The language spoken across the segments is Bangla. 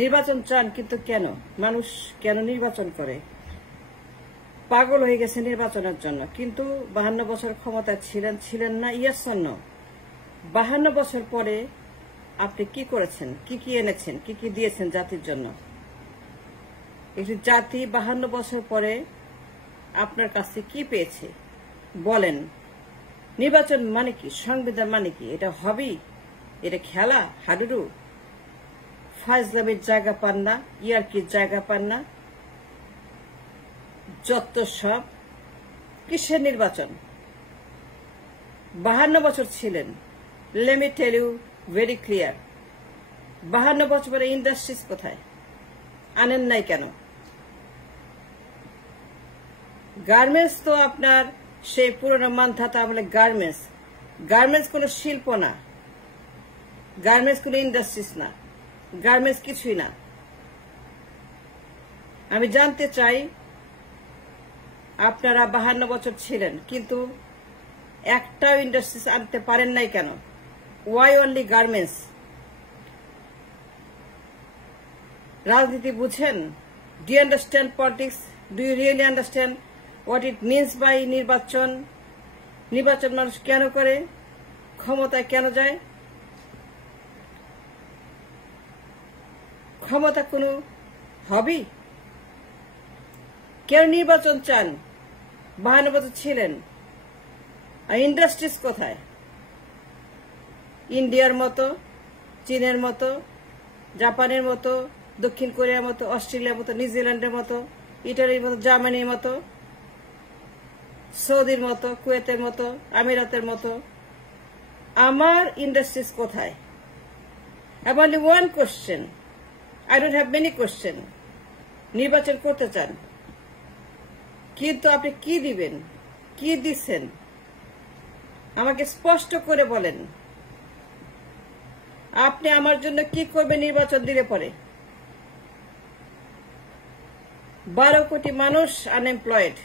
নির্বাচন চান, কিন্তু কেন? মানুষ কেন নির্বাচন করে? পাগল হয়ে গেছে নির্বাচনের জন্য। কিন্তু 52 বছর ক্ষমতায় ছিলেন না? Yes or no? 52 বছর পরে আপনি কি করেছেন, কি কি এনেছেন, কি কি দিয়েছেন জাতির জন্য? একটি জাতি 52 বছর পরে আপনার কাছে কি পেয়েছে বলেন? নির্বাচন মানে কি? সংবিধান মানে কি? এটা হবি? এটা খেলা? হাডুডু? ফাজলামির জায়গা পান না, ইয়ারকির জায়গা পান না, যত সব। কিসের নির্বাচন? 52 বছর ছিলেন। Let me tell you very clear, 52 বছর পরে ইন্ডাস্ট্রিজ কোথায়? আনেন নাই কেন? গার্মেন্টস তো আপনার সেই পুরনো মানধাতা আমলে গার্মেন্টস কোনো শিল্প না, গার্মেন্টস কোনো ইন্ডাস্ট্রিজ না, গার্মেন্টস কিছুই না। আমি জানতে চাই, আপনারা 52 বছর ছিলেন, কিন্তু একটাও ইন্ডাস্ট্রিজ আনতে পারেন নাই কেন? Why only garments? রাজনীতি বুঝেন? Do you understand politics? Do you really understand what it means by নির্বাচন? নির্বাচন মানুষ কেন করে? ক্ষমতায় কেন যায়? ক্ষমতা কোনো হবি? কেন নির্বাচন চান? 52 বছর ছিলেন, আর ইন্ডাস্ট্রিজ কোথায়? ইন্ডিয়ার মতো, চীনের মতো, জাপানের মতো, দক্ষিণ কোরিয়ার মতো, অস্ট্রেলিয়ার মতো, নিউজিল্যান্ডের মতো, ইটালির মতো, জার্মানির মতো, সৌদির মতো, কুয়েতের মতো, আমিরাতের মতো। আমার ইন্ডাস্ট্রিজ কোথায়? I have only one question. I don't have many questions. নির্বাচন করতে চান, কিন্তু আপনি কি দিবেন, কি দিচ্ছেন? আমাকে স্পষ্ট করে বলেন। আপনি আমার জন্য কি করবেন নির্বাচন দিলে পরে? 12 কোটি মানুষ আনএমপ্লয়েড,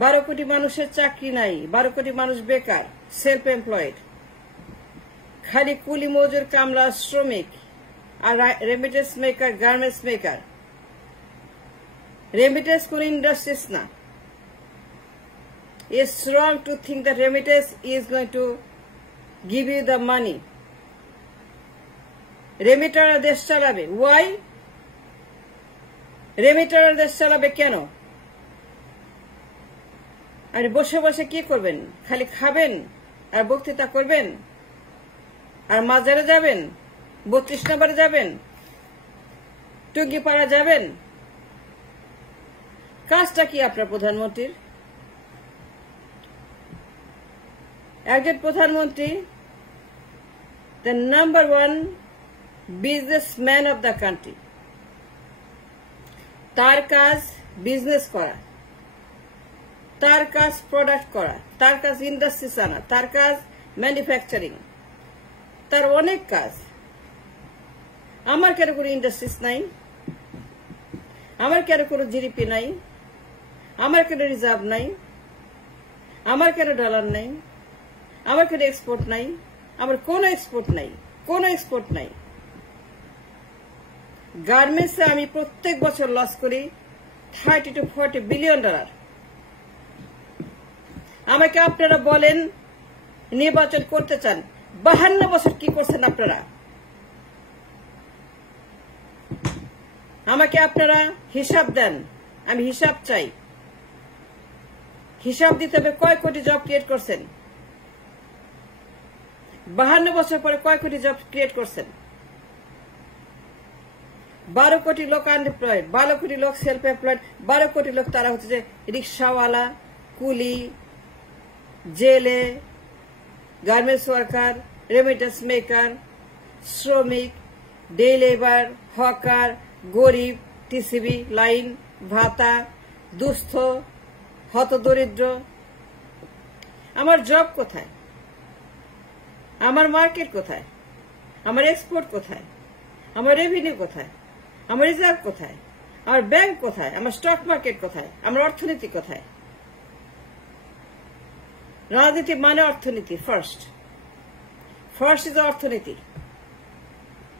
12 কোটি মানুষের চাকরি নাই, 12 কোটি মানুষ বেকার, সেলফ এমপ্লয়েড। খালি কুলি মজুর, কামলা, শ্রমিক আর remittance maker, garments maker. Remittance কোন ইন্ডাস্ট্রিজ না। It's wrong to think that remittance is going to give you the money. রেমিটাররা দেশ চালাবে। Why? রেমিটাররা দেশ চালাবে কেন? আর বসে বসে কি করবেন? খালি খাবেন আর বক্তৃতা করবেন আর মাজারে যাবেন, 32 নম্বরে যাবেন, টুঙ্গিপাড়া যাবেন। কাজটা কি আপনার প্রধানমন্ত্রীর? একজন প্রধানমন্ত্রী the number 1 businessman of the country. তার কাজ বিজনেস করা, তার কাজ প্রোডাক্ট করা, তার কাজ ইন্ডাস্ট্রিজ আনা, তার কাজ ম্যানুফ্যাকচারিং, তার অনেক কাজ। আমার কেন কোনো ইন্ডাস্ট্রিজ নাই? আমার কেন কোনো জিডিপি নাই? আমার কেন রিজার্ভ নাই? আমার কেন ডলার নাই? আমার কেন এক্সপোর্ট নাই? আমার কোনো এক্সপোর্ট নাই, কোনো এক্সপোর্ট নাই। গার্মেন্টসে আমি প্রত্যেক বছর লস করি $30 to $40 billion। আমাকে আপনারা বলেন নির্বাচন করতে চান, 52 বছর কি করছেন আপনারা? আমাকে আপনারা হিসাব দেন, আমি হিসাব চাই। হিসাব দিতে হবে কয় কোটি জব ক্রিয়েট করছেন? 52 বছর পরে কয় কোটি জব ক্রিয়েট করছেন? 12 কোটি লোক আনএমপ্লয়েড, 12 কোটি লোক সেলফ এমপ্লয়েড, 12 কোটি লোক তারা হচ্ছে যে রিক্সাওয়ালা, কুলি, জেলে, গার্মেন্টস ওয়ার্কার, রেমিটেন্স মেকার, শ্রমিক, ডে লেবার, হকার, গরিব, টিসিবি লাইন, ভাতা, দুস্থ, হতদরিদ্র। আমার জব কোথায়? আমার মার্কেট কোথায়? আমার এক্সপোর্ট কোথায়? আমার রেভিনিউ কোথায়? আমার রিজার্ভ কোথায়? আমার ব্যাংক কোথায়? আমার স্টক মার্কেট কোথায়? আমার অর্থনীতি কোথায়? রাজনীতি মানে অর্থনীতি। ফার্স্ট ইজ অর্থনীতি।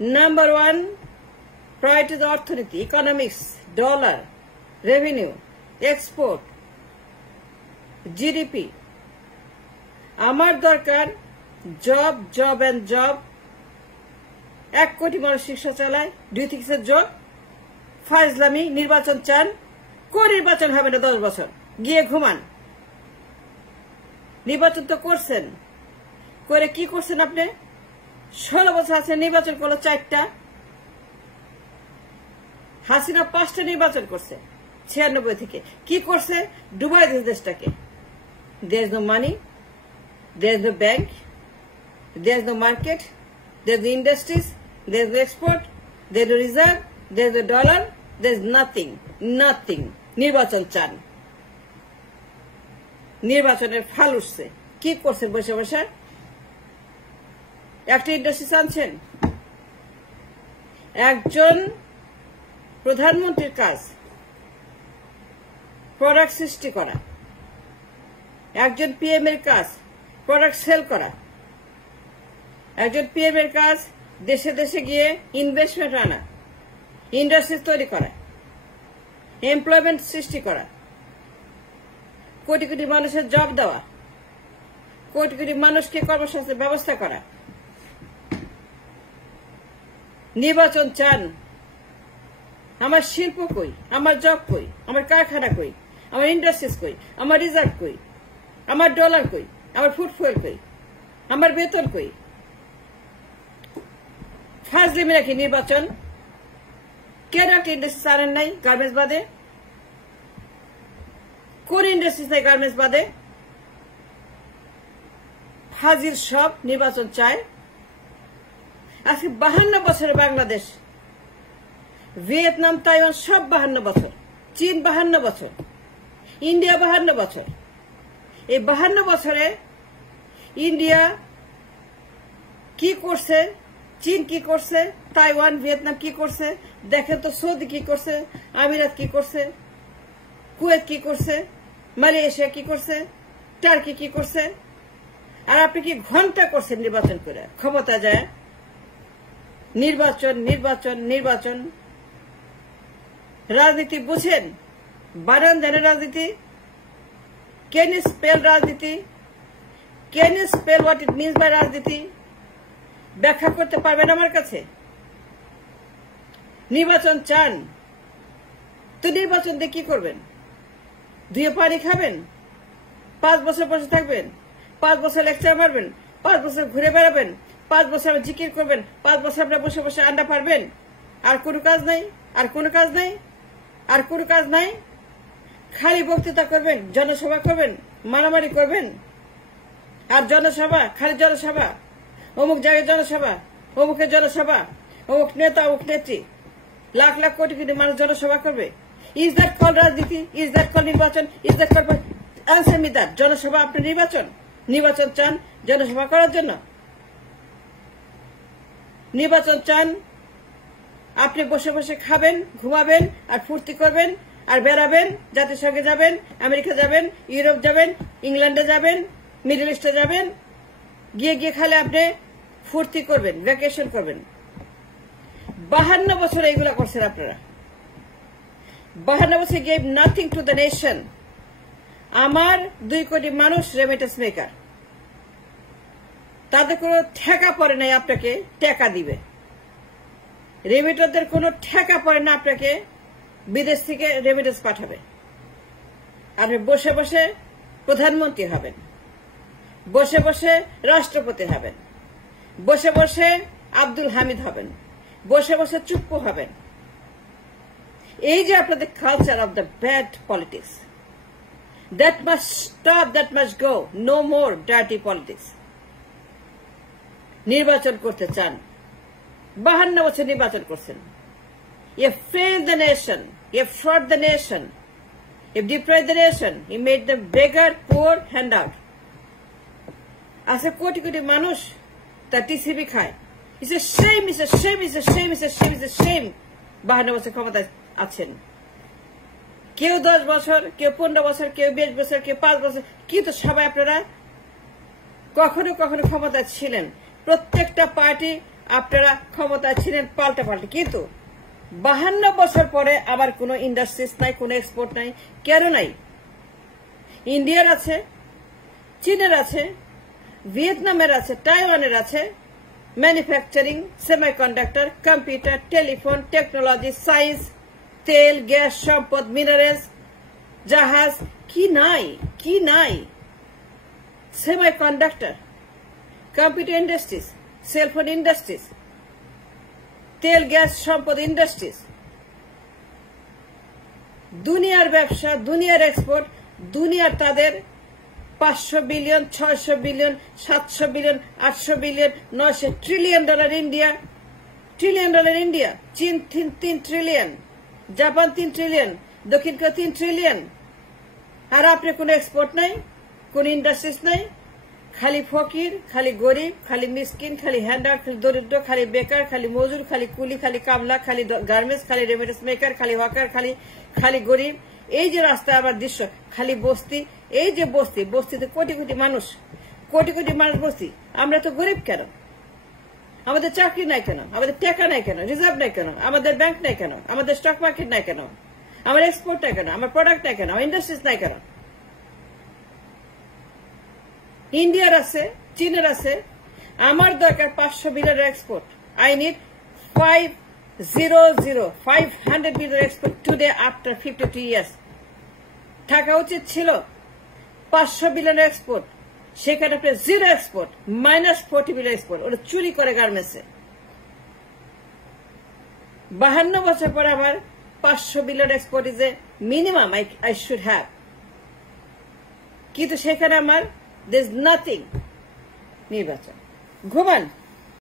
নাম্বার ওয়ান প্রায়োরিটি অর্থনীতি, economics, dollar, revenue, export, GDP. আমার দরকার জব, জব অ্যান্ড জব। 1 কোটি মানুষ রিক্সা চালায়। Do you think it's a job? ফাজলামি। নির্বাচন চান? নির্বাচন হবে না 10 বছর, গিয়ে ঘুমান। নির্বাচন তো করছেন, করে কি করছেন আপনি? 16 বছর আছে, নির্বাচন করলো 4টা। হাসিনা 5টা নির্বাচন করছে 96 থেকে। কি করছে? ডুবাই দিয়েছে দেশটাকে। There is no money, there is no bank, there is no market, there is no industries, there is no export, there is no reserve, there is no dollar, there is nothing, nothing. নির্বাচন চান, নির্বাচনের ফাল উঠছে। কি করছেন বসে বসে? একটা ইন্ডাস্ট্রি আনছেন। একজন প্রধানমন্ত্রীর কাজ প্রোডাক্ট সৃষ্টি করা, একজন পিএম এর কাজ প্রোডাক্ট সেল করা, একজন পিএম এর কাজ দেশে দেশে গিয়ে ইনভেস্টমেন্ট আনা, ইন্ডাস্ট্রি তৈরি করা, এমপ্লয়মেন্ট সৃষ্টি করা, কোটি কোটি মানুষের জব দেওয়া, কোটি কোটি মানুষকে কর্মসংস্থানের ব্যবস্থা করা। নির্বাচন চান? আমার শিল্প কই? আমার জব কই? আমার কারখানা কই? আমার ইন্ডাস্ট্রিজ কই? আমার রিজার্ভ কই? আমার ডলার কই? আমার ফুটফল কই? আমার বেতন কই? ফাজলিমি নাকি নির্বাচন? কেন একটা ইন্ডাস্ট্রিজ আনেন নাই গার্মেন্টস বাদে? কোন ইন্ডাস্ট্রিজ নাই গার্মেন্টস বাদে? হাজির সব নির্বাচন চায়। আজকে 52 বছরে বাংলাদেশ, ভিয়েতনাম, তাইওয়ান সব 52 বছর, চীন 52 বছর, ইন্ডিয়া 52 বছর। এই 52 বছরে ইন্ডিয়া কি করছে, চীন কি করছে, তাইওয়ান, ভিয়েতনাম কি করছে দেখেন তো। সৌদি কি করছে, আমিরাত কি করছে, কুয়েত কি করছে, মালয়েশিয়া কি করছে, টার্কি কি করছে। আর আপনি কি ঘন্টা করছেন নির্বাচন করে ক্ষমতা যায়? নির্বাচন, নির্বাচন, নির্বাচন। রাজনীতি বুঝেন? বানান জানেন রাজনীতি? ক্যান ইউ স্পেল রাজনীতি? Can you spell what it means by রাজনীতি? ব্যাখ্যা করতে পারবেন আমার কাছে? নির্বাচন চান তো নির্বাচন দিয়ে কি করবেন? ধুয়ে পানি খাবেন? 5 বছর বসে থাকবেন? 5 বছর লেকচার মারবেন? 5 বছর ঘুরে বেড়াবেন? 5 বছর জিকির করবেন? 5 বছর আপনার বসে বসে আড্ডা পারবেন? আর কোনো কাজ নাই, আর কোনো কাজ নাই, আর কোনো কাজ নাই। খালি বক্তৃতা করবেন, জনসভা করবেন, মারামারি করবেন। আর জনসভা, খালি জনসভা, অমুক জায়গায় জনসভা, অমুকের জনসভা, অমুক নেতা, অমুক নেত্রী, লাখ লাখ কোটি কোটি মানুষ জনসভা করবে। ইজ দ্যাট কল রাজনীতি? ইজ দ্যাট কল নির্বাচন? Is that call answer me that? জনসভা আপনি নির্বাচন? নির্বাচন চান জনসভা করার জন্য? নির্বাচন চান আপনি বসে বসে খাবেন, ঘুমাবেন, আর ফুর্তি করবেন, আর বেড়াবেন, জাতিসংঘে যাবেন, আমেরিকা যাবেন, ইউরোপ যাবেন, ইংল্যান্ডে যাবেন, মিডল ইস্টে যাবেন, গিয়ে গিয়ে খালে আপনি ফুর্তি করবেন, ভ্যাকেশন করবেন। 52 বছর এইগুলা করছেন আপনারা। 52 বছর gave nothing to the nation. আমার 2 কোটি মানুষ রেমিটেন্স মেকার, তাদের কোনো ঠেকা পড়ে নাই আপনাকে টাকা দিবে। রেমিটারদের কোনো ঠেকা পড়ে না আপনাকে বিদেশ থেকে রেমিটেন্স পাঠাবে। আপনি বসে বসে প্রধানমন্ত্রী হবেন, বসে বসে রাষ্ট্রপতি হবেন, বসে বসে আব্দুল হামিদ হবেন, বসে বসে চুপ্পু হবেন। এই যে আপনাদের culture of the bad politics, that must stop, that must go. No more dirty politics. নির্বাচন করতে চান? 52 বছর নির্বাচন করছেন। You failed the nation. You fraud the nation. You deprived the nation. You made them beggar, poor, handout. আজকে কোটি কোটি মানুষ তার টিসিবি খায়। It's a shame, it's a shame, it's a shame, it's a shame, it's a shame. 52 বছর ক্ষমতায় আছেন। কেউ 10 বছর, কেউ 15 বছর, কেউ 20 বছর, কেউ 5 বছর, কিন্তু সবাই আপনারা কখনো কখনো ক্ষমতায় ছিলেন। প্রত্যেকটা পার্টি আপনারা ক্ষমতায় ছিলেন পাল্টাপাল্টি, কিন্তু 52 বছর পরে আবার কোনো ইন্ডাস্ট্রিজ নাই, কোনো এক্সপোর্ট নাই। কেন নাই? ইন্ডিয়ার আছে, চীনের আছে, ভিয়েতনামের আছে, তাইওয়ানের আছে manufacturing, semiconductor, computer, telephone, technology, science, তেল, গ্যাস, সম্পদ, মিনারেলস, জাহাজ। কি নাই? কি নাই? Semiconductor, computer industries, cellphone industries, তেল, গ্যাস, সম্পদ ইন্ডাস্ট্রিজ, দুনিয়ার ব্যবসা, দুনিয়ার এক্সপোর্ট, দুনিয়ার তাদের 500 billion, 600 billion, 700 billion, 800 billion, 900 trillion dollar India, trillion dollar India, চীন 3 ট্রিলিয়ন, জাপান 3 ট্রিলিয়ন, দক্ষিণ কোরিয়া 3 ট্রিলিয়ন। আর আপনি কোনো এক্সপোর্ট নাই, কোন ইন্ডাস্ট্রিজ নাই, খালি ফকির, খালি গরিব, খালি মিসকিন, খালি হ্যান্ডার, খালি দরিদ্র, খালি বেকার, খালি মজুর, খালি কুলি, খালি কামলা, খালি গার্মেন্টস, খালি রেমিটেন্স মেকার, খালি ওয়ার্কার, খালি গরিব। এই যে রাস্তায় আবার দৃশ্য, খালি বস্তি। এই যে বস্তি, বস্তিতে কোটি কোটি মানুষ, কোটি কোটি মানুষ বস্তি। আমরা তো গরিব কেন? আমাদের চাকরি নাই কেন? আমাদের টাকা নাই কেন? রিজার্ভ নাই কেন? আমাদের ব্যাংক নাই কেন? আমাদের স্টক মার্কেট নাই কেন? আমার এক্সপোর্ট নাই কেন? আমার প্রোডাক্ট নাই কেন? আমার ইন্ডাস্ট্রিজ নাই কেন? ইন্ডিয়ার আছে, চীনের আছে। আমার দরকার 500 billion export. I need 500 billion export today after 52 years. থাকা উচিত ছিল 500 বিলিয়ন এক্সপোর্ট, সেখানে আপনি জিরো এক্সপোর্ট, -40 বিলিয়ন এক্সপোর্ট। ওটা চুরি করে গার্মেন্টসে। 52 বছর পরে আমার 500 billion export is a minimum I should have. কিন্তু সেখানে আমার there is nothing। নির্বাচন ঘুমান।